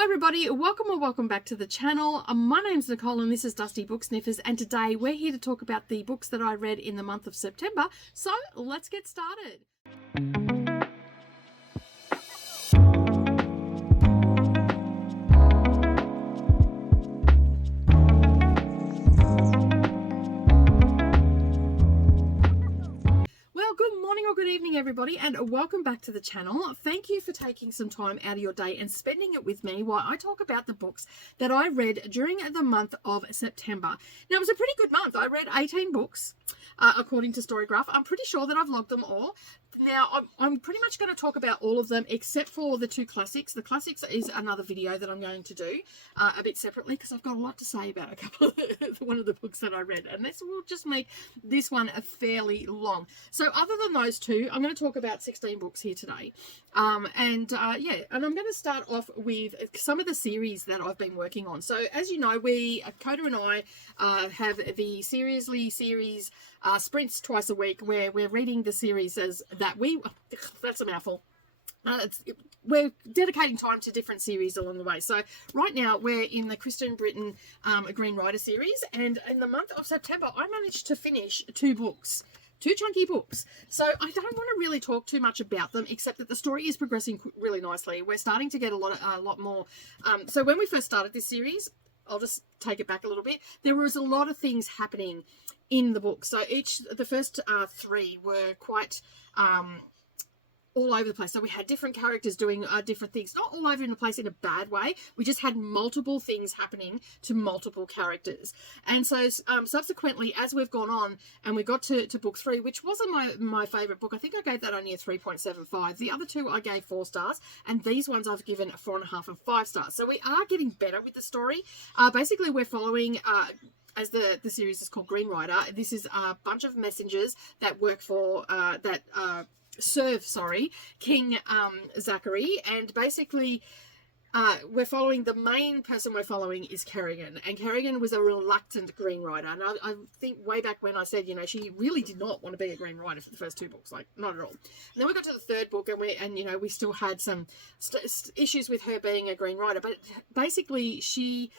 Hi everybody, welcome or welcome back to the channel. My name's Nicole and this is Dusty Book Sniffers, and today we're here to talk about the books that I read in the month of September. So let's get started. Good morning or good evening everybody, and welcome back to the channel. Thank you for taking some time out of your day and spending it with me while I talk about the books that I read during the month of September. Now, it was a pretty good month. I read 18 books according to Storygraph. I'm pretty sure that I've logged them all. Now, I'm pretty much going to talk about all of them except for the two classics. The classics is another video that I'm going to do a bit separately because I've got a lot to say about a couple of one of the books that I read, and this will just make this one fairly long. So other than those two, I'm going to talk about 16 books here today. And I'm going to start off with some of the series that I've been working on. So as you know, Coda and I have the Seriously series sprints twice a week where we're reading the series that's a mouthful. We're dedicating time to different series along the way. So right now we're in the Kristen Britton Green Rider series, and in the month of September I managed to finish two chunky books. So I don't want to really talk too much about them, except that the story is progressing really nicely. We're starting to get a lot more. So when we first started this series, I'll just take it back a little bit. There was a lot of things happening in the book. So the first three were quite all over the place. So we had different characters doing different things, not all over in the place in a bad way. We just had multiple things happening to multiple characters. And so subsequently, as we've gone on and we got to book 3, which wasn't my favorite book. I think I gave that only a 3.75. The other two I gave 4 stars, and these ones I've given 4.5 and 5 stars. So we are getting better with the story. Basically, we're following as the series is called Green Rider. This is a bunch of messengers that work for serve King Zachary, and basically we're following the main person we're following is Kerrigan, and Kerrigan was a reluctant Green Rider. And I think way back when I said, you know, she really did not want to be a Green Rider for the first 2 books, like not at all. And then we got to the 3rd book, and we still had some issues with her being a Green Rider, but basically she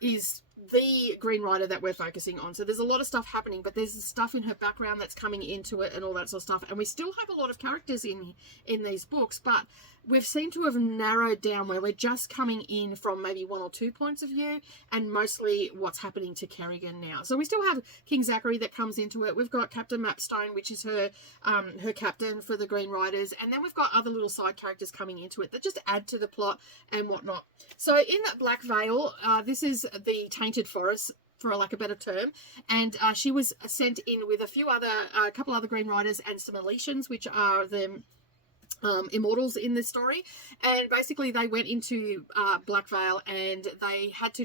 is the Green Rider that we're focusing on. So there's a lot of stuff happening, but there's stuff in her background that's coming into it and all that sort of stuff. And we still have a lot of characters in these books, but we've seemed to have narrowed down where we're just coming in from maybe 1 or 2 points of view, and mostly what's happening to Kerrigan now. So we still have King Zachary that comes into it. We've got Captain Mapstone, which is her captain for the Green Riders, and then we've got other little side characters coming into it that just add to the plot and whatnot. So in Black Veil, this is the Tainted Forest, for lack of a better term, and she was sent in with a couple other Green Riders and some Alicians, which are the immortals in this story. And basically they went into Black Veil, and they had to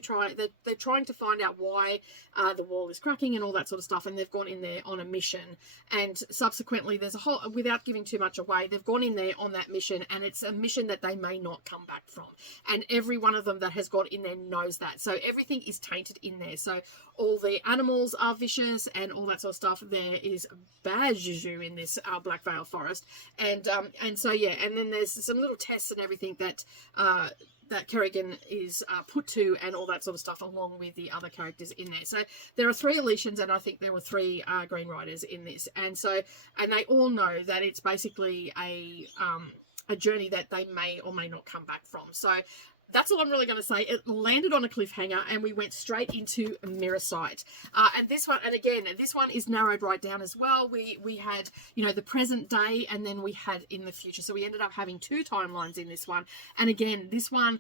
they're trying to find out why the wall is cracking and all that sort of stuff, and they've gone in there on a mission. And subsequently there's a whole, without giving too much away, they've gone in there on that mission, and it's a mission that they may not come back from, and every one of them that has gone in there knows that. So everything is tainted in there. So all the animals are vicious and all that sort of stuff. There is bad juju in this Black Veil forest, and so yeah, and then there's some little tests and everything that Kerrigan is put to, and all that sort of stuff, along with the other characters in there. So there are 3 Alicians, and I think there were 3 Green Riders in this, and they all know that it's basically a journey that they may or may not come back from. So that's all I'm really going to say. It landed on a cliffhanger, and we went straight into Mirror Sight. And this one, and again, this one is narrowed right down as well. We had, you know, the present day, and then we had in the future. So we ended up having 2 timelines in this one. And again, this one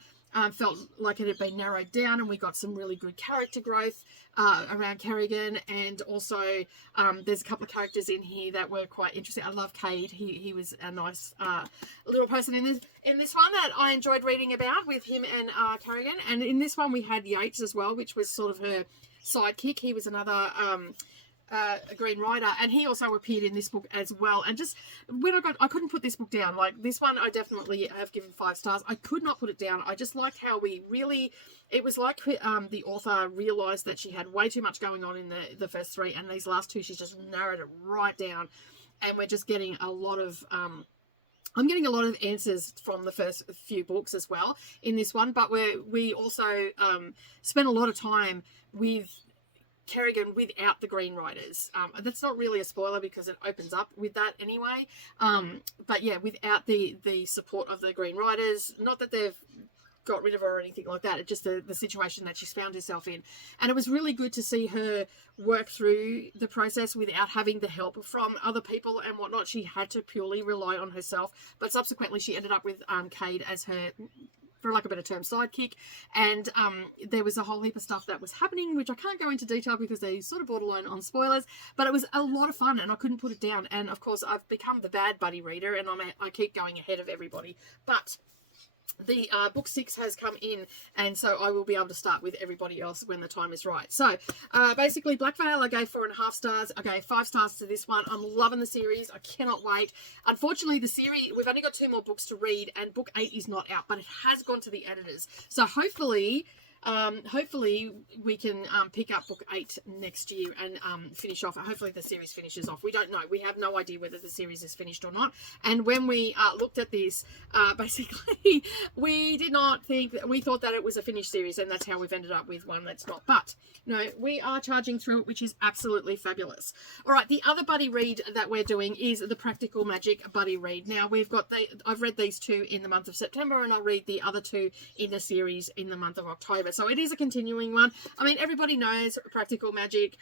felt like it had been narrowed down, and we got some really good character growth around Kerrigan, and also there's a couple of characters in here that were quite interesting. I love Cade. He was a nice little person in this one that I enjoyed reading about with him and Kerrigan. And in this one we had Yates as well, which was sort of her sidekick. He was another a Green Rider, and he also appeared in this book as well. And just when I couldn't put this book down. Like, this one I definitely have given 5 stars. I could not put it down. I just liked how it was like the author realized that she had way too much going on in the first 3, and these last 2 she's just narrowed it right down, and we're just getting a lot of I'm getting a lot of answers from the first few books as well in this one, but we also spent a lot of time with Kerrigan without the Green Riders. That's not really a spoiler because it opens up with that anyway. But yeah, without the support of the Green Riders, not that they've got rid of her or anything like that, it's just the situation that she's found herself in. And it was really good to see her work through the process without having the help from other people and whatnot. She had to purely rely on herself, but subsequently she ended up with Cade as her, for lack of a better term, sidekick. And there was a whole heap of stuff that was happening, which I can't go into detail because they sort of borderline on spoilers, but it was a lot of fun and I couldn't put it down. And of course I've become the bad buddy reader and I keep going ahead of everybody, but the book 6 has come in, and so I will be able to start with everybody else when the time is right. So basically Black Veil I gave 4.5 stars. I gave 5 stars to this one. I'm loving the series. I cannot wait. Unfortunately the series, we've only got 2 more books to read and book 8 is not out, but it has gone to the editors, so hopefully we can pick up book 8 next year and finish off. Hopefully the series finishes off. We don't know. We have no idea whether the series is finished or not. And when we looked at this, basically we did not think that, we thought that it was a finished series, and that's how we've ended up with one that's not. But no, we are charging through it, which is absolutely fabulous. All right, the other buddy read that we're doing is the Practical Magic buddy read. Now we've got I've read these 2 in the month of September, and I'll read the other 2 in the series in the month of October. So it is a continuing one. I mean, everybody knows Practical Magic.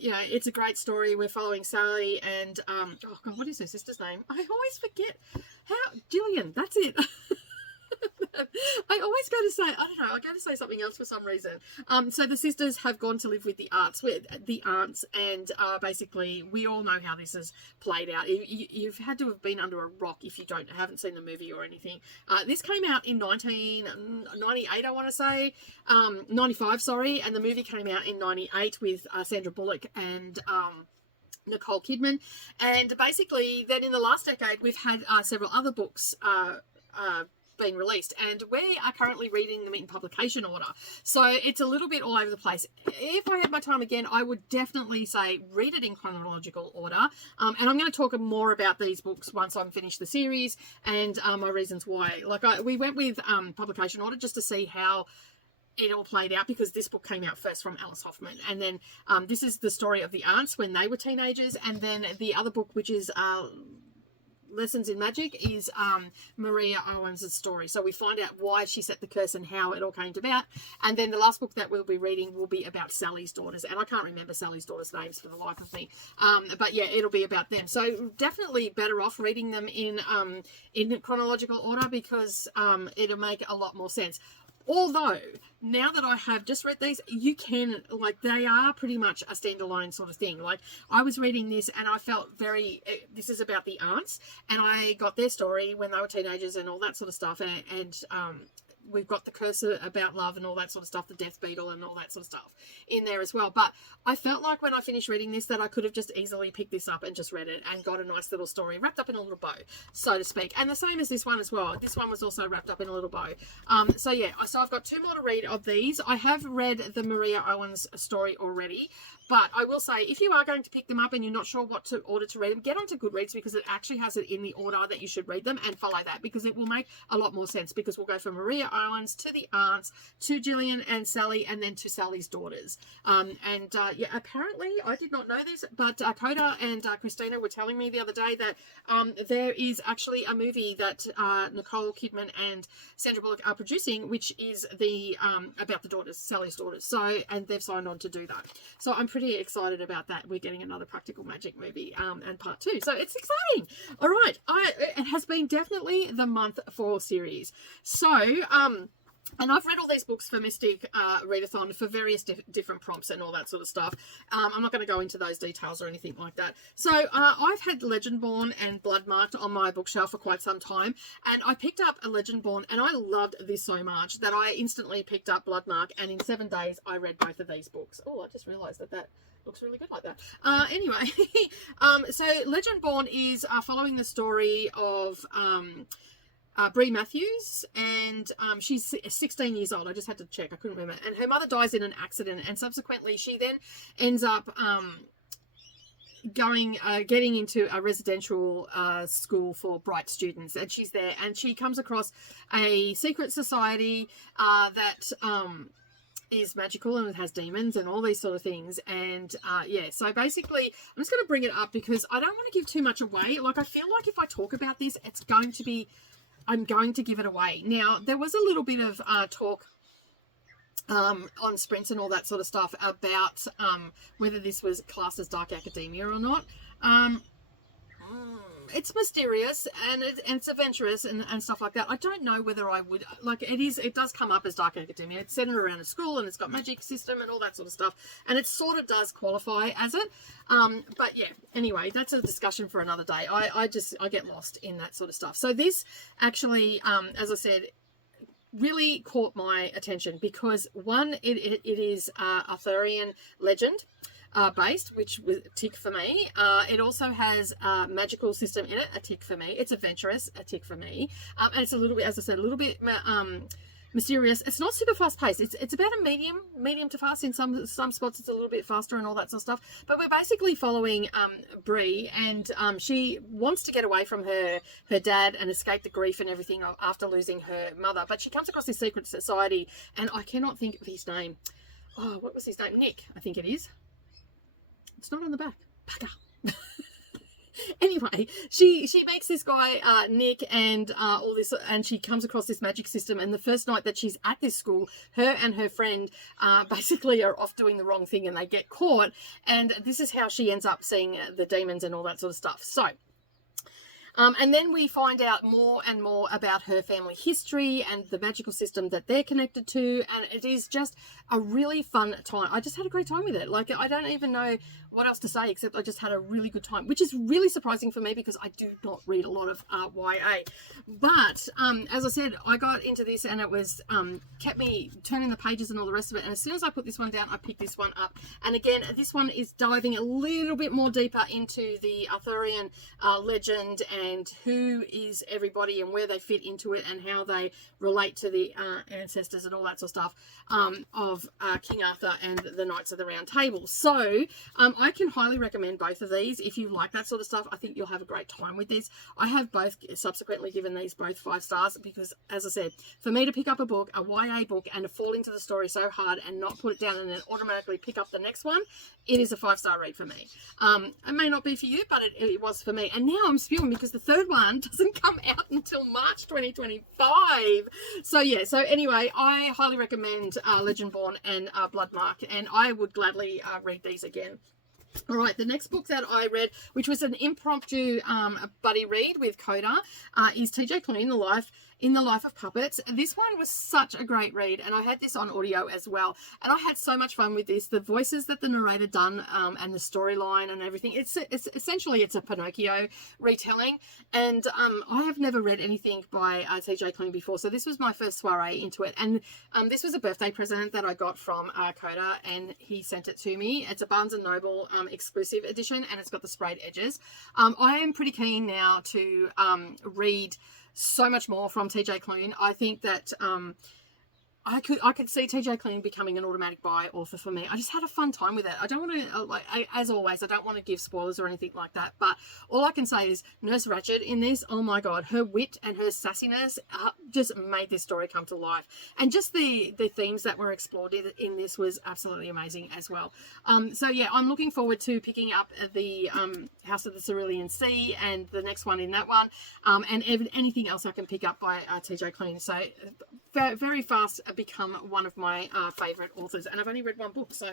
You know, it's a great story. We're following Sally and, oh God, what is her sister's name? I always forget. Gillian, that's it. I always go to say, I don't know, I go to say something else for some reason. So the sisters have gone to live with the aunts, and basically we all know how this has played out. You've had to have been under a rock if you haven't seen the movie or anything. This came out in 1998, I want to say, 95, sorry, and the movie came out in 98 with Sandra Bullock and Nicole Kidman. And basically then in the last decade we've had several other books been released, and we are currently reading them in publication order, so it's a little bit all over the place. If I had my time again, I would definitely say read it in chronological order, and I'm going to talk more about these books once I'm finished the series and my reasons why. Like we went with publication order just to see how it all played out, because this book came out first from Alice Hoffman, and then this is the story of the aunts when they were teenagers, and then the other book, which is Lessons in Magic, is Maria Owens' story. So we find out why she set the curse and how it all came about. And then the last book that we'll be reading will be about Sally's daughters. And I can't remember Sally's daughters' names for the life of me. But yeah, it'll be about them. So definitely better off reading them in chronological order, because it'll make a lot more sense. Although, now that I have just read these, you can, like, they are pretty much a standalone sort of thing. Like, I was reading this and I felt this is about the aunts, and I got their story when they were teenagers and all that sort of stuff. And we've got the curse about love and all that sort of stuff, the death beetle and all that sort of stuff in there as well. But I felt like when I finished reading this that I could have just easily picked this up and just read it and got a nice little story wrapped up in a little bow, so to speak. And the same as this one as well. This one was also wrapped up in a little bow. So yeah, so I've got 2 more to read of these. I have read the Maria Owens story already, but I will say, if you are going to pick them up and you're not sure what order to read them, get onto Goodreads, because it actually has it in the order that you should read them, and follow that, because it will make a lot more sense, because we'll go from Maria Owens to the aunts to Gillian and Sally, and then to Sally's daughters. Yeah, apparently I did not know this, but Coda and Christina were telling me the other day that there is actually a movie that Nicole Kidman and Sandra Bullock are producing, which is the about the daughters, Sally's daughters. So, and they've signed on to do that. So I'm pretty excited about that. We're getting another Practical Magic movie and part 2. So it's exciting. All right. It has been definitely the month for series. So, and I've read all these books for Mystic Readathon for various different prompts and all that sort of stuff. I'm not going to go into those details or anything like that. So I've had Legendborn and Bloodmarked on my bookshelf for quite some time, and I picked up a Legendborn, and I loved this so much that I instantly picked up Bloodmark, and in 7 days I read both of these books. Oh, I just realised that looks really good like that. Anyway, so Legendborn is following the story of Bree Matthews, and she's 16 years old. I just had to check, I couldn't remember. And her mother dies in an accident, and subsequently she then ends up getting into a residential school for bright students, and she's there, and she comes across a secret society that is magical and it has demons and all these sort of things. And yeah, so basically I'm just going to bring it up because I don't want to give too much away. Like, I feel like if I talk about this, I'm going to give it away. Now, there was a little bit of talk on sprints and all that sort of stuff about whether this was classed as dark academia or not. It's mysterious and it's adventurous and stuff like that. I don't know whether I would, like, it does come up as dark academia. It's centered around a school and it's got magic system and all that sort of stuff, and it sort of does qualify as it. But yeah, anyway, that's a discussion for another day. I get lost in that sort of stuff. So this actually, as I said, really caught my attention because one, it is Arthurian legend based, which was a tick for me. It also has a magical system in it, a tick for me. It's adventurous, a tick for me. And it's a little bit, as I said, a little bit mysterious. It's not super fast paced. It's about a medium to fast. In some spots it's a little bit faster and all that sort of stuff. But we're basically following Bree, and she wants to get away from her dad and escape the grief and everything after losing her mother. But she comes across this secret society, and I cannot think of his name. Oh, what was his name? Nick, I think it is. It's not on the back. Bugger. Anyway, she meets this guy Nick and all this, and she comes across this magic system. And the first night that she's at this school, her and her friend basically are off doing the wrong thing, and they get caught. And this is how she ends up seeing the demons and all that sort of stuff. So. And then we find out more and more about her family history and the magical system that they're connected to. And it is just a really fun time. I just had a great time with it. Like, I don't even know what else to say, except I just had a really good time, which is really surprising for me because I do not read a lot of YA. But as I said, I got into this and it was kept me turning the pages and all the rest of it. And as soon as I put this one down, I picked this one up. And again, this one is diving a little bit more deeper into the Arthurian legend and who is everybody and where they fit into it and how they relate to the ancestors and all that sort of stuff of King Arthur and the Knights of the Round Table. So I can highly recommend both of these. If you like that sort of stuff, I think you'll have a great time with this. I have both subsequently given these both 5 stars because, as I said, for me to pick up a book, a YA book, and to fall into the story so hard and not put it down and then automatically pick up the next one, it is a 5-star read for me. It may not be for you, but it was for me. And now I'm spewing because the third one doesn't come out until March 2025. So yeah, so anyway, I highly recommend Legendborn and Bloodmark, and I would gladly read these again. All right, the next book that I read, which was an impromptu buddy read with Coda, is T.J. Klune, In the Life of Puppets. This one was such a great read, and I had this on audio as well, and I had so much fun with this. The voices that the narrator done and the storyline and everything, it's essentially a Pinocchio retelling, and I have never read anything by T.J. Klune before, so this was my first soiree into it. And this was a birthday present that I got from Coda, and he sent it to me. It's a Barnes & Noble exclusive edition, and it's got the sprayed edges. I am pretty keen now to read so much more from T.J. Klune. I think that I could see T.J. Klune becoming an automatic buy author for me. I just had a fun time with it. I don't want to, as always, I don't want to give spoilers or anything like that, but all I can say is Nurse Ratched in this, oh my God, her wit and her sassiness just made this story come to life. And just the themes that were explored in this was absolutely amazing as well. So yeah, I'm looking forward to picking up the House of the Cerulean Sea and the next one in that one, and anything else I can pick up by T.J. Klune. So very fast become one of my favourite authors, and I've only read one book, so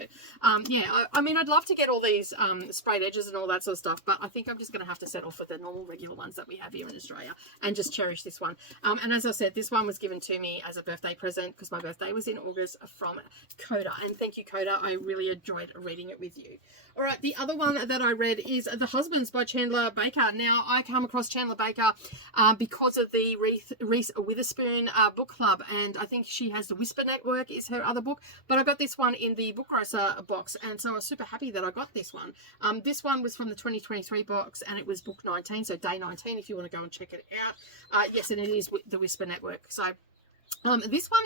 yeah, I mean, I'd love to get all these sprayed edges and all that sort of stuff, but I think I'm just going to have to settle for the normal regular ones that we have here in Australia and just cherish this one. And as I said, this one was given to me as a birthday present because my birthday was in August from Coda, and thank you, Coda. I really enjoyed reading it with you. All right, the other one that I read is The Husbands by Chandler Baker. Now, I come across Chandler Baker because of the Reese Witherspoon book club, and I think she has The Whisper Network is her other book, but I got this one in the Bookgrocer box, and so I was super happy that I got this one. This one was from the 2023 box, and it was book 19, so day 19 if you want to go and check it out. Yes, and it is The Whisper Network. So this one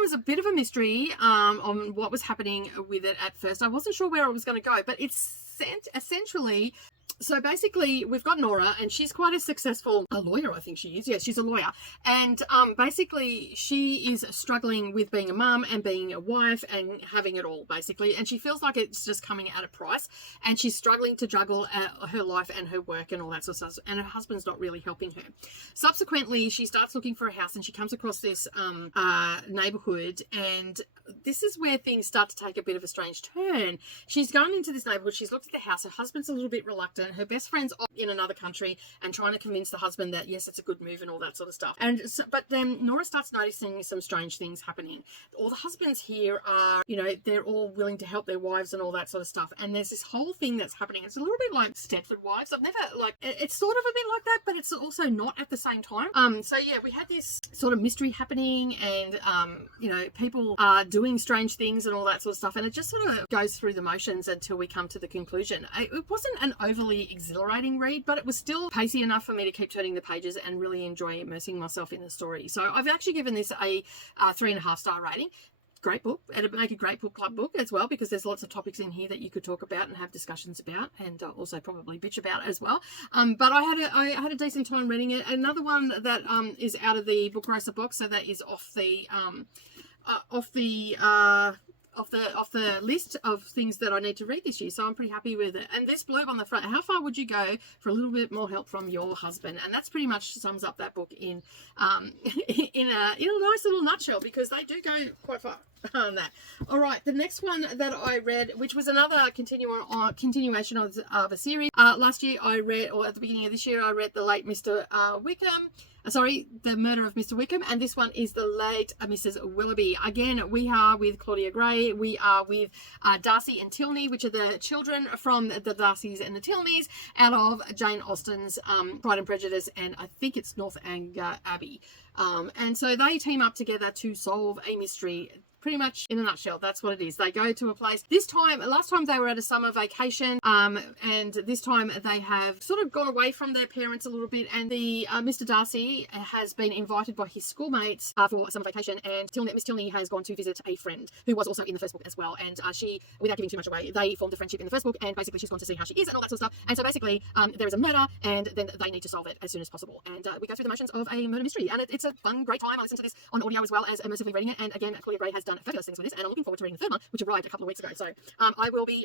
was a bit of a mystery on what was happening with it at first. I wasn't sure where I was going to go, but it's essentially, so basically we've got Nora, and she's quite a lawyer, I think she is. Yeah, she's a lawyer. And basically she is struggling with being a mum and being a wife and having it all, basically. And she feels like it's just coming at a price, and she's struggling to juggle her life and her work and all that sort of stuff. And her husband's not really helping her. Subsequently, she starts looking for a house, and she comes across this neighborhood, and this is where things start to take a bit of a strange turn. She's gone into this neighborhood, she's looked at the house, her husband's a little bit reluctant, her best friend's in another country and trying to convince the husband that yes, it's a good move and all that sort of stuff. And so, but then Nora starts noticing some strange things happening. All the husbands here are, you know, they're all willing to help their wives and all that sort of stuff, and there's this whole thing that's happening. It's a little bit like Stepford Wives. I've never, like, it's sort of a bit like that, but it's also not at the same time. So yeah, we had this sort of mystery happening, and you know, people are doing strange things and all that sort of stuff, and it just sort of goes through the motions until we come to the conclusion. It wasn't an overly exhilarating read, but it was still pacey enough for me to keep turning the pages and really enjoy immersing myself in the story. So I've actually given this a 3.5-star rating. Great book. It'd make a great book club book as well, because there's lots of topics in here that you could talk about and have discussions about, and also probably bitch about as well. But I had a decent time reading it. Another one that is out of the Book Racer box, so that is off the list of things that I need to read this year, so I'm pretty happy with it. And this blurb on the front: how far would you go for a little bit more help from your husband? And that's pretty much sums up that book in a nice little nutshell, because they do go quite far on that. All right, the next one that I read, which was another continuation of a series. Last year I read, or at the beginning of this year, I read The Late Mr. Wickham. The Murder of Mr. Wickham, and this one is The Late Mrs. Willoughby. Again, we are with Claudia Gray. We are with Darcy and Tilney, which are the children from the Darcys and the Tilneys out of Jane Austen's Pride and Prejudice, and I think it's Northanger Abbey. And so they team up together to solve a mystery. Pretty much in a nutshell, that's what it is. They go to a place. Last time they were at a summer vacation, and this time they have sort of gone away from their parents a little bit, and the Mr. Darcy has been invited by his schoolmates for a summer vacation, and Miss Tilney has gone to visit a friend who was also in the first book as well, and she, without giving too much away, they formed a friendship in the first book, and basically she's gone to see how she is and all that sort of stuff. And so basically there is a murder, and then they need to solve it as soon as possible, and we go through the motions of a murder mystery, and it's a fun, great time. I listened to this on audio as well as immersively reading it, and again, Claudia Gray has done fabulous things with this, and I'm looking forward to reading the third one, which arrived a couple of weeks ago. So I will be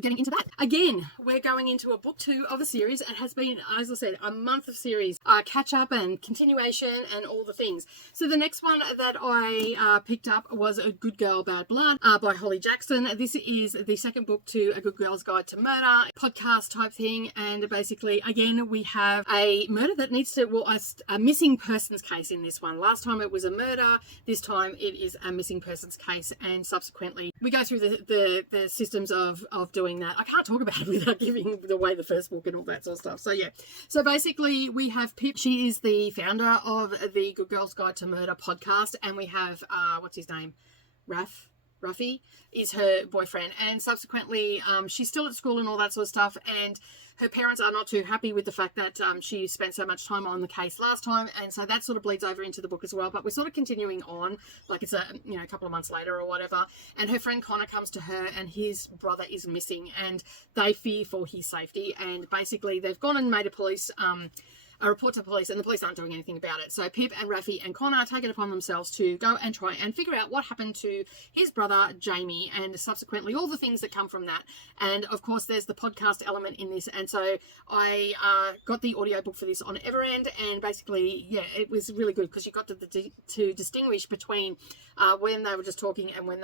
getting into that. Again, we're going into a book 2 of a series. It has been, as I said, a month of series, catch up and continuation and all the things. So the next one that I picked up was A Good Girl, Bad Blood by Holly Jackson. This is the second book to A Good Girl's Guide to Murder, podcast type thing. And basically, again, we have a murder that needs to, a missing persons case in this one. Last time it was a murder. This time it is a missing persons case. And subsequently, we go through the systems of doing that. I can't talk about it without giving away the first book and all that sort of stuff. So yeah. So basically we have Pip. She is the founder of the Good Girl's Guide to Murder podcast. And we have, what's his name? Ruffy is her boyfriend. And subsequently, she's still at school and all that sort of stuff. And her parents are not too happy with the fact that she spent so much time on the case last time, and so that sort of bleeds over into the book as well. But we're sort of continuing on, like it's a couple of months later or whatever. And her friend Connor comes to her, and his brother is missing, and they fear for his safety. And basically, they've gone and made a report to police, and the police aren't doing anything about it. So Pip and Raffy and Connor take it upon themselves to go and try and figure out what happened to his brother Jamie, and subsequently all the things that come from that. And of course there's the podcast element in this, and so I got the audiobook for this on Everend, and basically it was really good because you got to distinguish between when they were just talking and when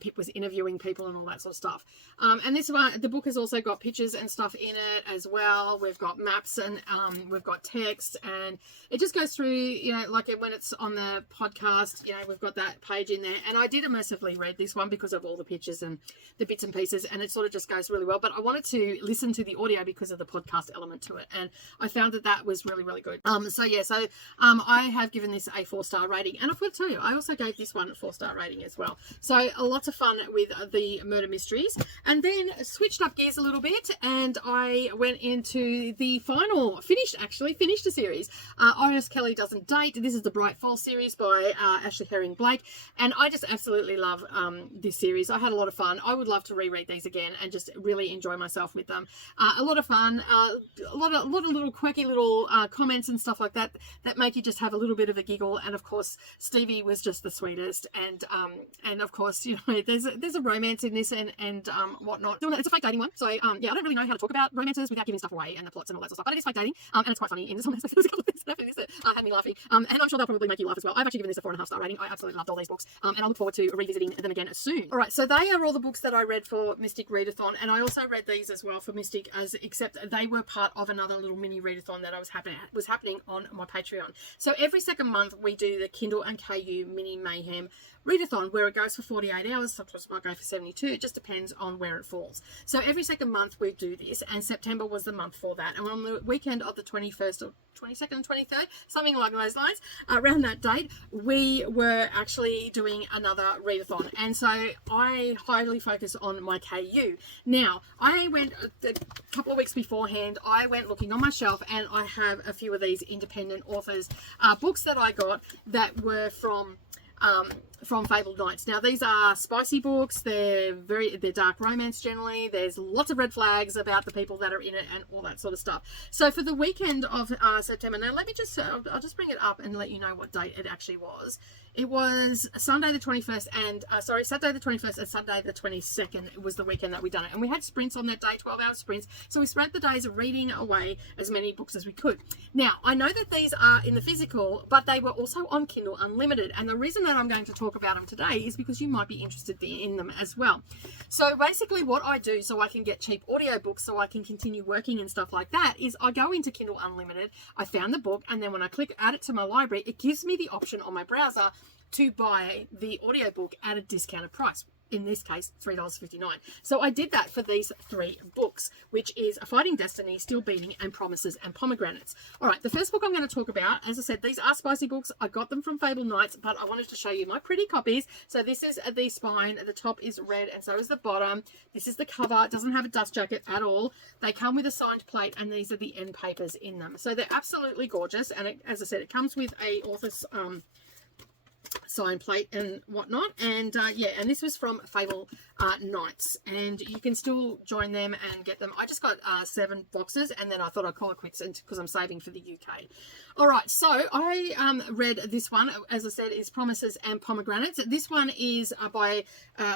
Pip was interviewing people and all that sort of stuff. And this one, the book has also got pictures and stuff in it as well. We've got maps and we've got text, and it just goes through, like when it's on the podcast, we've got that page in there. And I did immersively read this one because of all the pictures and the bits and pieces, and it sort of just goes really well. But I wanted to listen to the audio because of the podcast element to it, and I found that was really, really good. So I have given this a 4-star rating, and I've got to tell you, I also gave this one a 4-star rating as well. So lots of fun with the murder mysteries. And then switched up gears a little bit, and I went into the finished actually finished a series. Iris Kelly Doesn't Date. This is the Bright Fall series by Ashley Herring Blake, and I just absolutely love this series. I had a lot of fun. I would love to reread these again and just really enjoy myself with them. A lot of fun, a lot of little quirky little comments and stuff like that make you just have a little bit of a giggle. And of course, Stevie was just the sweetest, and of course, you know, there's a romance in this and whatnot. It's a fake dating one, so yeah, I don't really know how to talk about romances without giving stuff away and the plots and all that sort of stuff. But it is fake dating, and it's quite funny in some aspects. There was a couple of things that happened in this that had me laughing, and I'm sure they'll probably make you laugh as well. I've actually given this a 4.5-star rating. I absolutely loved all these books, and I look forward to revisiting them again soon. All right, so they are all the books that I read for Mystic Readathon, and I also read these as well for Mystic, except they were part of another little mini readathon that was happening on my Patreon. So every second month we do the Kindle and KU Mini Mayhem readathon, where it goes for 48 hours. Sometimes it might go for 72. It just depends on where it falls. So every second month we do this, and September was the month for that. And on the weekend of the 21st or 22nd and 23rd, something along those lines, around that date, we were actually doing another readathon. And so I highly focus on my KU. Now, I went a couple of weeks beforehand, I went looking on my shelf, and I have a few of these independent authors books that I got that were from Fabled Knights. Now, these are spicy books. They're dark romance generally. There's lots of red flags about the people that are in it and all that sort of stuff. So for the weekend of September, now let me just, I'll just bring it up and let you know what date it actually was. It was Sunday the 21st and, Saturday the 21st and Sunday the 22nd was the weekend that we done it. And we had sprints on that day, 12-hour sprints. So we spent the days reading away as many books as we could. Now, I know that these are in the physical, but they were also on Kindle Unlimited. And the reason that I'm going to talk about them today is because you might be interested in them as well. So basically what I do so I can get cheap audiobooks so I can continue working and stuff like that is I go into Kindle Unlimited, I found the book, and then when I click add it to my library, it gives me the option on my browser to buy the audiobook at a discounted price. In this case, $3.59. So I did that for these 3 books, which is Fighting Destiny, Still Beating, and Promises and Pomegranates. All right, the first book I'm going to talk about, as I said, these are spicy books. I got them from Fabled Knights, but I wanted to show you my pretty copies. So this is the spine. The top is red, and so is the bottom. This is the cover. It doesn't have a dust jacket at all. They come with a signed plate, and these are the end papers in them. So they're absolutely gorgeous, and as I said, it comes with a author's sign plate and whatnot, and yeah, and this was from Fabled Knights, and you can still join them and get them. I just got 7 boxes, and then I thought I'd call it quits because I'm saving for the UK. All right, so I read this one, as I said, is Promises and Pomegranates. This one is by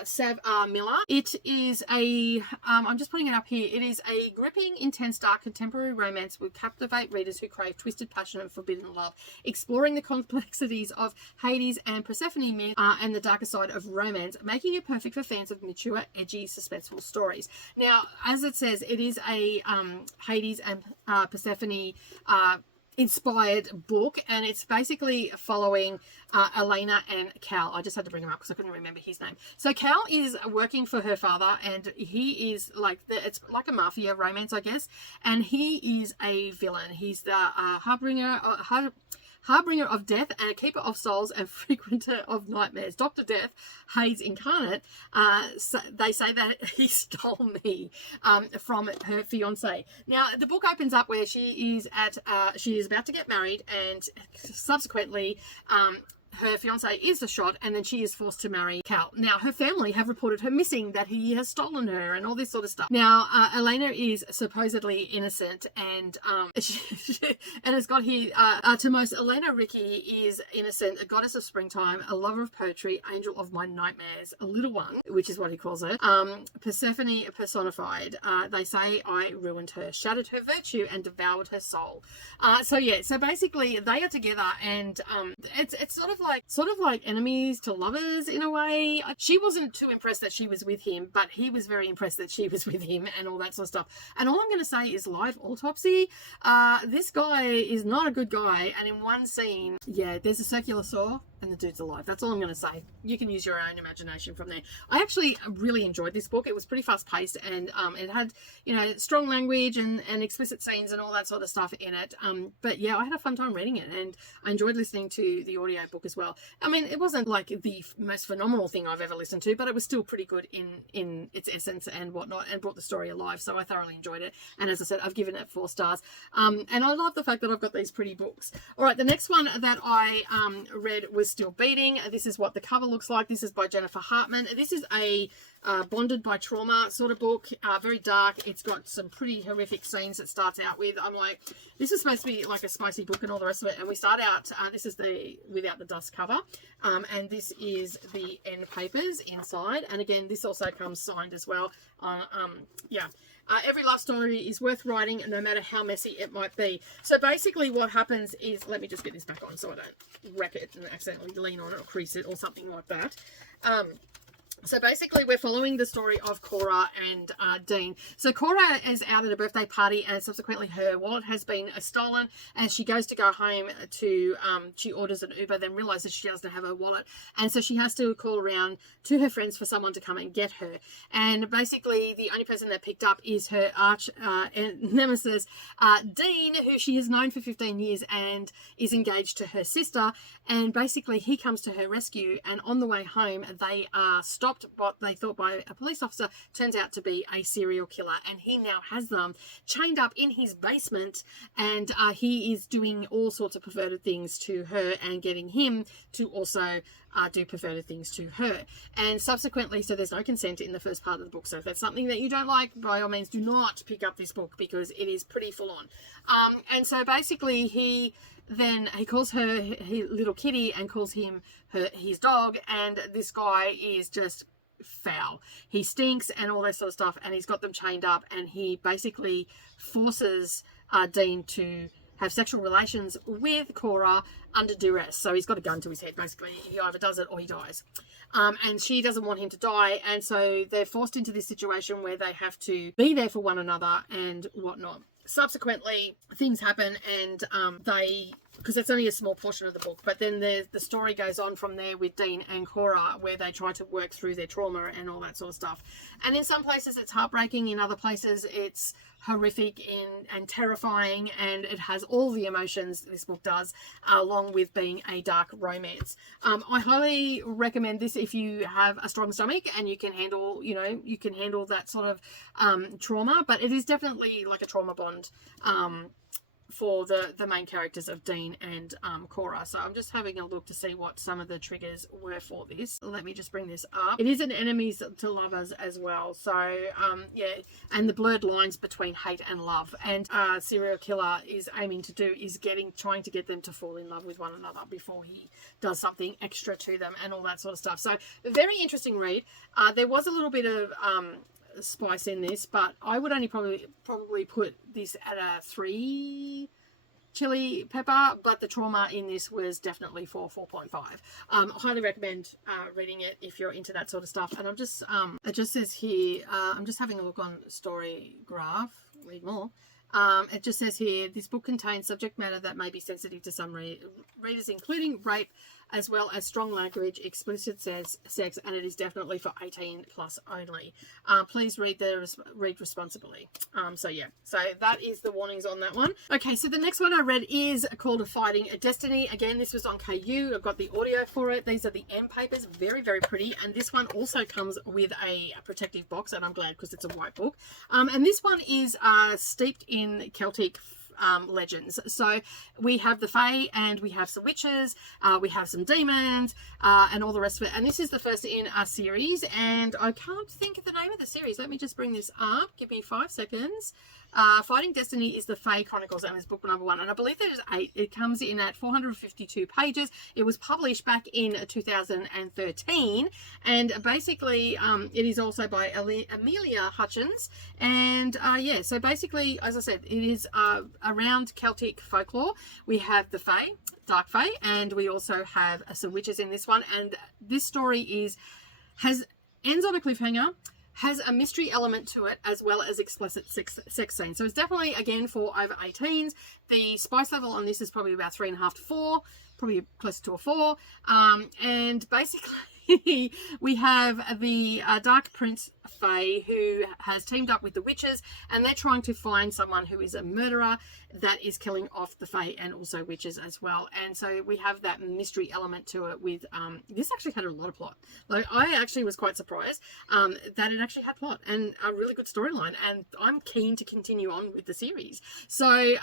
Sav R. Miller. It is a I'm just putting it up here. It is a gripping, intense, dark contemporary romance will captivate readers who crave twisted, passionate, and forbidden love, exploring the complexities of Hades and Persephone myth and the darker side of romance, making it perfect for fans of mature, edgy, suspenseful stories. Now, as it says, it is a Hades and Persephone inspired book, and it's basically following Elena and Cal. I just had to bring him up because I couldn't remember his name. So Cal is working for her father, and he is like it's like a mafia romance, I guess, and he is a villain. He's the harbinger of death and a keeper of souls and frequenter of nightmares. Dr. Death, Hades incarnate, they say that he stole me from her fiance. Now, the book opens up where she is about to get married, and subsequently her fiance is shot, and then she is forced to marry Cal. Now, her family have reported her missing, that he has stolen her, and all this sort of stuff. Now, Elena is supposedly innocent, and and it's got here, to most, Elena Ricky is innocent, a goddess of springtime, a lover of poetry, angel of my nightmares, a little one, which is what he calls her, Persephone personified. They say I ruined her, shattered her virtue, and devoured her soul. So yeah, so basically they are together, and it's sort of like enemies to lovers in a way. She wasn't too impressed that she was with him, but he was very impressed that she was with him and all that sort of stuff. And all I'm going to say is live autopsy. This guy is not a good guy, and in one scene, yeah, there's a circular saw and the dude's alive. That's all I'm going to say. You can use your own imagination from there. I actually really enjoyed this book. It was pretty fast paced, and it had, you know, strong language and explicit scenes and all that sort of stuff in it. But yeah, I had a fun time reading it, and I enjoyed listening to the audio book as well. I mean, it wasn't like the most phenomenal thing I've ever listened to, but it was still pretty good in its essence and whatnot, and brought the story alive. So I thoroughly enjoyed it. And as I said, I've given it 4 stars. And I love the fact that I've got these pretty books. All right, the next one that I read was Still Beating. This is what the cover looks like. This is by Jennifer Hartman. This is a bonded by trauma sort of book, very dark. It's got some pretty horrific scenes it starts out with. I'm like, this is supposed to be like a spicy book and all the rest of it. And we start out, this is the Without the Dust cover, and this is the end papers inside. And again, this also comes signed as well. Yeah. Every love story is worth writing, no matter how messy it might be. So basically what happens is, let me just get this back on so I don't wreck it and accidentally lean on it or crease it or something like that. So basically, we're following the story of Cora and Dean. So Cora is out at a birthday party, and subsequently her wallet has been stolen, and she goes to go home to, she orders an Uber, then realizes she doesn't have her wallet, and so she has to call around to her friends for someone to come and get her. And basically, the only person that picked up is her arch nemesis, Dean, who she has known for 15 years and is engaged to her sister. And basically, he comes to her rescue, and on the way home, they are stopped. What they thought by a police officer turns out to be a serial killer, and he now has them chained up in his basement, and he is doing all sorts of perverted things to her and getting him to also do perverted things to her. And subsequently, so there's no consent in the first part of the book, so if that's something that you don't like, by all means do not pick up this book, because it is pretty full on. And so basically he calls her little kitty and calls him his dog, and this guy is just foul. He stinks and all that sort of stuff, and he's got them chained up, and he basically forces Dean to have sexual relations with Cora under duress. So he's got a gun to his head, basically. He either does it or he dies. And she doesn't want him to die, and so they're forced into this situation where they have to be there for one another and whatnot. Subsequently, things happen, and because it's only a small portion of the book, but then the story goes on from there with Dean and Cora, where they try to work through their trauma and all that sort of stuff. And in some places it's heartbreaking, in other places it's horrific and terrifying, and it has all the emotions this book does, along with being a dark romance. I highly recommend this if you have a strong stomach and you can handle, you can handle that sort of trauma, but it is definitely like a trauma bond for the main characters of Dean and Cora. So I'm just having a look to see what some of the triggers were for this. Let me just bring this up. It is an enemies to lovers as well. So yeah, and the blurred lines between hate and love. And serial killer is aiming to do is trying to get them to fall in love with one another before he does something extra to them and all that sort of stuff. So a very interesting read. There was a little bit of spice in this, but I would only probably put this at a 3 chili pepper, but the trauma in this was definitely 4.5. Highly recommend reading it if you're into that sort of stuff. And I'm just it just says here, I'm just having a look on Story Graph, read more. It just says here, this book contains subject matter that may be sensitive to some readers, including rape, as well as strong language, explicit sex, and it is definitely for 18 plus only. Please read responsibly. So yeah, so that is the warnings on that one. Okay, so the next one I read is called Fighting Destiny. Again, this was on KU. I've got the audio for it. These are the end papers, very, very pretty. And this one also comes with a protective box, and I'm glad because it's a white book. And this one is steeped in Celtic legends. So we have the Fae, and we have some witches, we have some demons, and all the rest of it. And this is the first in a series, and I can't think of the name of the series. Let me just bring this up. Give me 5 seconds. Fighting Destiny is the Fae Chronicles, and it's book number 1, and I believe there's 8. It comes in at 452 pages. It was published back in 2013, and basically it is also by Amelia Hutchins. And yeah, so basically, as I said, it is around Celtic folklore. We have the Fae, Dark Fae, and we also have some witches in this one. And this story ends on a cliffhanger, has a mystery element to it, as well as explicit sex scenes. So it's definitely, again, for over 18s. The spice level on this is probably about 3.5 to 4. probably closer to a 4. And basically we have the Dark Prince Fae, who has teamed up with the witches, and they're trying to find someone who is a murderer that is killing off the Fae and also witches as well. And so we have that mystery element to it with this actually had a lot of plot. Like, I actually was quite surprised that it actually had plot and a really good storyline, and I'm keen to continue on with the series. So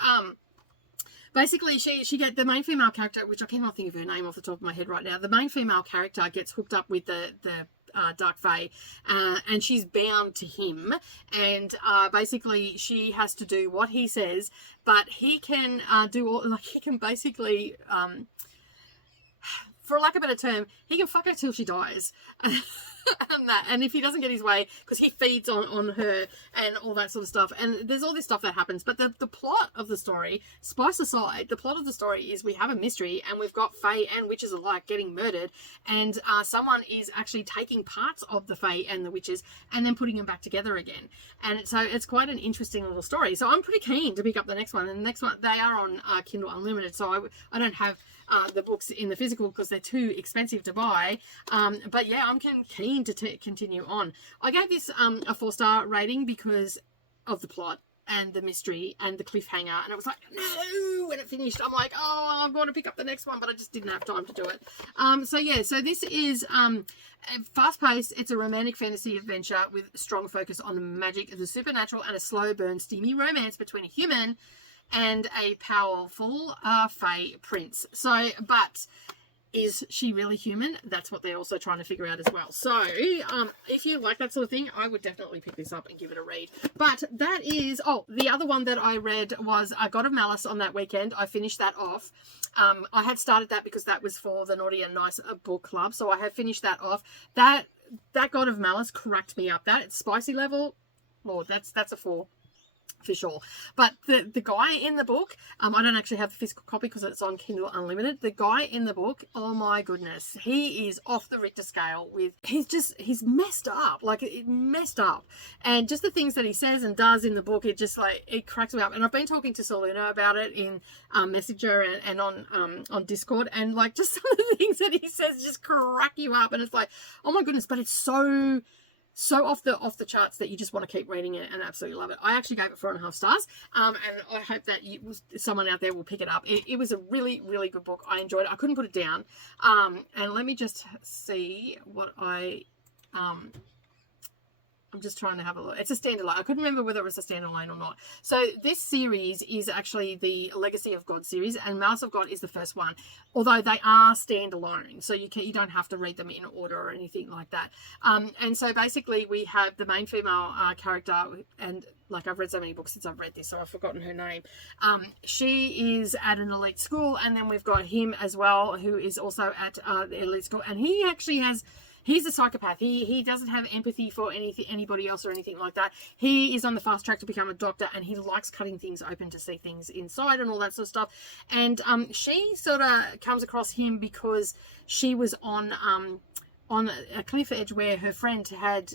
basically, she get the main female character, which I cannot think of her name off the top of my head right now. The main female character gets hooked up with the Dark Fae, and she's bound to him. And basically, she has to do what he says, but he can do all, like, he can basically, for lack of a better term, he can fuck her till she dies. And if he doesn't get his way, because he feeds on her and all that sort of stuff, and there's all this stuff that happens. But the plot of the story, spice aside, the plot of the story is we have a mystery, and we've got Fae and witches alike getting murdered, and someone is actually taking parts of the Fae and the witches and then putting them back together again. And so it's quite an interesting little story. So I'm pretty keen to pick up the next one. And the next one, they are on Kindle Unlimited, so I don't have the books in the physical because they're too expensive to buy. But yeah, I'm keen to continue on. I gave this a 4-star rating because of the plot and the mystery and the cliffhanger, and it was like, no, when it finished I'm like, oh, I'm going to pick up the next one, but I just didn't have time to do it. So yeah, so this is fast-paced. It's a romantic fantasy adventure with strong focus on the magic, the supernatural, and a slow burn steamy romance between a human and a powerful Fae prince. So, but is she really human? That's what they're also trying to figure out as well. So, if you like that sort of thing, I would definitely pick this up and give it a read. But that is, oh, the other one that I read was God of Malice on that weekend. I finished that off. I had started that because that was for the Naughty and Nice book club. So I have finished that off. That God of Malice cracked me up. That spicy level, Lord, that's a 4. For sure. But the guy in the book, I don't actually have the physical copy because it's on Kindle Unlimited. The guy in the book, oh my goodness, he is off the Richter scale with, he's messed up, like it messed up. And just the things that he says and does in the book, it just like, it cracks me up. And I've been talking to Selena about it in Messenger and on Discord, and like just some of the things that he says just crack you up. And it's like, oh my goodness, but it's so off the charts that you just want to keep reading it and absolutely love it. I actually gave it 4.5 stars, and I hope that someone out there will pick it up. It was a really, really good book. I enjoyed it. I couldn't put it down. And let me just see what I'm just trying to have a look. It's a standalone. I couldn't remember whether it was a standalone or not. So this series is actually the Legacy of God series, and Malice of God is the first one, although they are standalone. So you don't have to read them in order or anything like that. And so basically we have the main female character, and like I've read so many books since I've read this, so I've forgotten her name. She is at an elite school, and then we've got him as well, who is also at the elite school, and he actually he's a psychopath. He doesn't have empathy for anybody else or anything like that. He is on the fast track to become a doctor, and he likes cutting things open to see things inside and all that sort of stuff. And she sort of comes across him because she was on a cliff edge where her friend had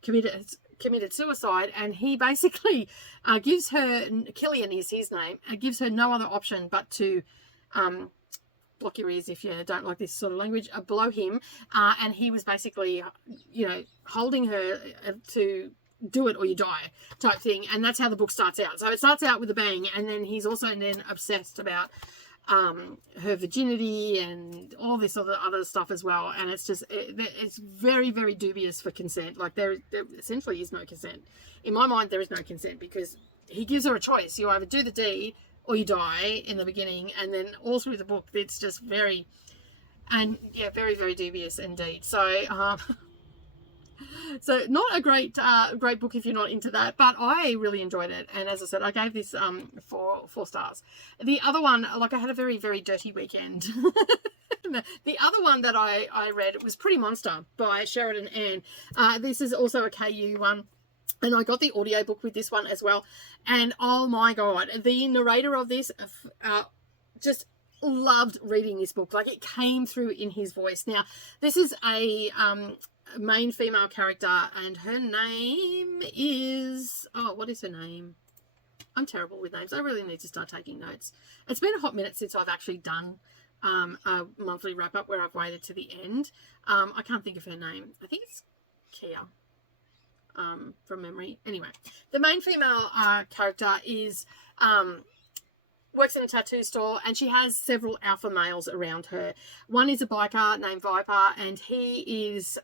committed suicide, and he basically gives her, Killian is his name, gives her no other option but to block your ears if you don't like this sort of language, below him, and he was basically, holding her to do it or you die type thing. And that's how the book starts out. So it starts out with a bang, and then he's also then obsessed about her virginity and all this other stuff as well. And it's just, it's very, very dubious for consent. Like there essentially is no consent. In my mind, there is no consent, because he gives her a choice. You either do the deed or you die in the beginning, and then all through the book it's just very, very, very dubious indeed. So so not a great book if you're not into that, but I really enjoyed it. And as I said, I gave this 4 stars. The other one, like, I had a very, very dirty weekend. The other one that I read was Pretty Monster by Sheridan Ann. This is also a KU one. And I got the audiobook with this one as well. And oh my God, the narrator of this just loved reading this book. Like, it came through in his voice. Now, this is a main female character, and her name is, what is her name? I'm terrible with names. I really need to start taking notes. It's been a hot minute since I've actually done a monthly wrap-up where I've waited to the end. I can't think of her name. I think it's Kia, from memory. Anyway, the main female character is works in a tattoo store, and she has several alpha males around her. One is a biker named Viper, and he is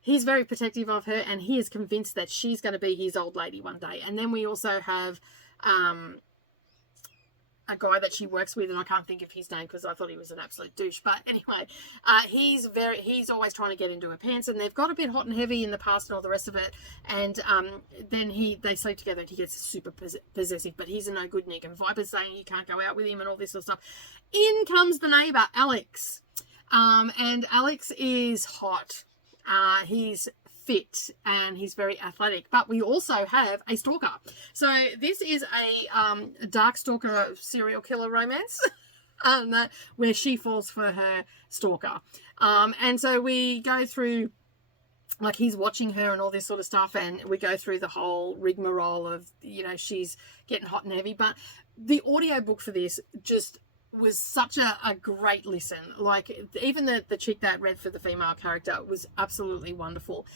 he's very protective of her, and he is convinced that she's going to be his old lady one day. And then we also have a guy that she works with, and I can't think of his name because I thought he was an absolute douche. But anyway, he's always trying to get into her pants, and they've got a bit hot and heavy in the past and all the rest of it. And then they sleep together, and he gets super possessive, but he's a no good Nick. And Viper's saying you can't go out with him and all this sort of stuff. In comes the neighbour, Alex. And Alex is hot. He's fit and he's very athletic, but we also have a stalker. So this is a dark stalker serial killer romance where she falls for her stalker, and so we go through, like, he's watching her and all this sort of stuff, and we go through the whole rigmarole of, you know, she's getting hot and heavy. But the audiobook for this just was such a great listen. Like, even the chick that read for the female character was absolutely wonderful.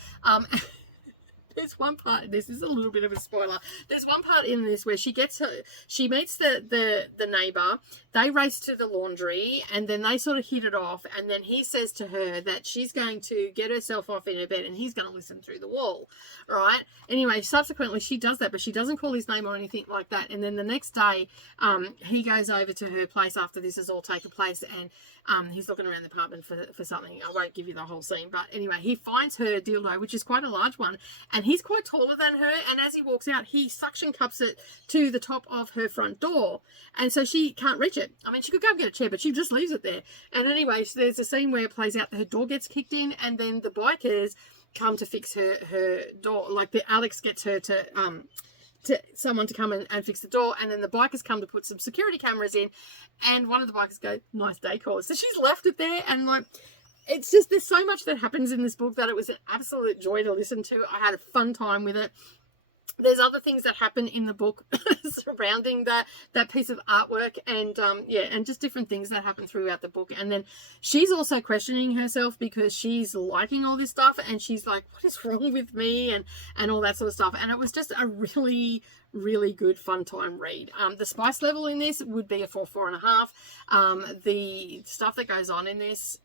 There's one part, this is a little bit of a spoiler, there's one part in this where she meets the neighbour, they race to the laundry, and then they sort of hit it off, and then he says to her that she's going to get herself off in her bed and he's going to listen through the wall, right? Anyway, subsequently she does that, but she doesn't call his name or anything like that. And then the next day he goes over to her place after this has all taken place, and he's looking around the apartment for something. I won't give you the whole scene, but anyway, he finds her dildo, which is quite a large one, and he's quite taller than her, and as he walks out, he suction cups it to the top of her front door, and so she can't reach it. I mean, she could go and get a chair, but she just leaves it there. And anyway, so there's a scene where it plays out that her door gets kicked in, and then the bikers come to fix her door. Like, the Alex gets her to someone to come and fix the door, and then the bikers come to put some security cameras in, and one of the bikers go, "Nice decor." So she's left it there, and like, it's just, there's so much that happens in this book that it was an absolute joy to listen to. I had a fun time with it. There's other things that happen in the book surrounding that piece of artwork, and yeah, and just different things that happen throughout the book. And then she's also questioning herself because she's liking all this stuff, and she's like, what is wrong with me, and all that sort of stuff. And it was just a really, really good fun time read. The spice level in this would be a 4.5. The stuff that goes on in this,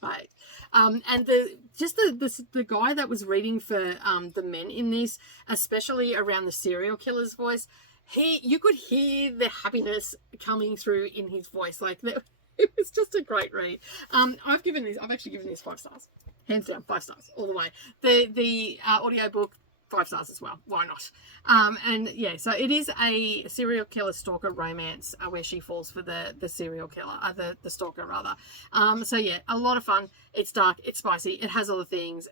right. And the guy that was reading for the men in this, especially around the serial killer's voice, you could hear the happiness coming through in his voice. Like, it was just a great read. I've actually given this 5 stars, hands down, 5 stars all the way. The audiobook, 5 stars as well. Why not? And yeah, so it is a serial killer stalker romance where she falls for the serial killer, the stalker rather. So yeah, a lot of fun. It's dark, it's spicy, it has all the things.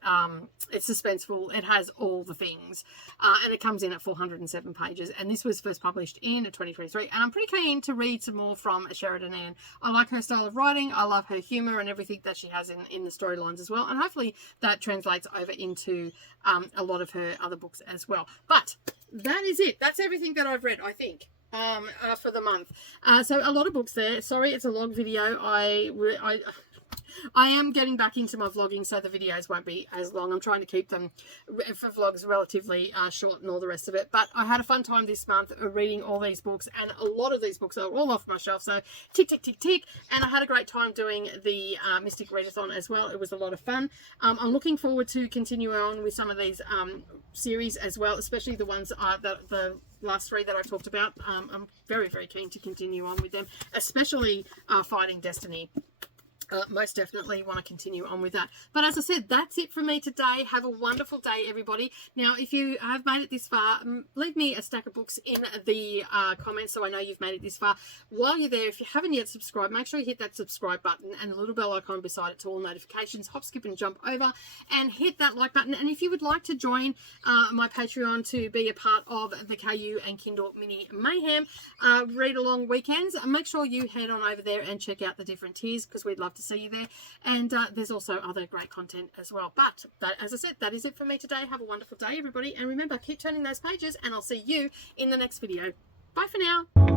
It's suspenseful, it has all the things, and it comes in at 407 pages. And this was first published in 2023. And I'm pretty keen to read some more from Sheridan Ann. I like her style of writing. I love her humour and everything that she has in the storylines as well. And hopefully that translates over into a lot of her other books as well. But that is it. That's everything that I've read, I think, for the month. So a lot of books there. Sorry, it's a long video. I am getting back into my vlogging, so the videos won't be as long. I'm trying to keep them for vlogs relatively short and all the rest of it. But I had a fun time this month reading all these books, and a lot of these books are all off my shelf. So tick, tick, tick, tick. And I had a great time doing the Mystic Readathon as well. It was a lot of fun. I'm looking forward to continuing on with some of these series as well, especially the ones the last 3 that I talked about. I'm very, very keen to continue on with them, especially Fighting Destiny. Most definitely want to continue on with that. But as I said, that's it from me today. Have a wonderful day, everybody. Now, if you have made it this far, leave me a stack of books in the comments so I know you've made it this far. While you're there, if you haven't yet subscribed, make sure you hit that subscribe button and the little bell icon beside it to all notifications. Hop, skip and jump over and hit that like button. And if you would like to join my Patreon to be a part of the KU and Kindle Mini Mayhem read along weekends, make sure you head on over there and check out the different tiers, because we'd love to see you there. And there's also other great content as well. But as I said, that is it for me today. Have a wonderful day, everybody, and remember, keep turning those pages, and I'll see you in the next video. Bye for now.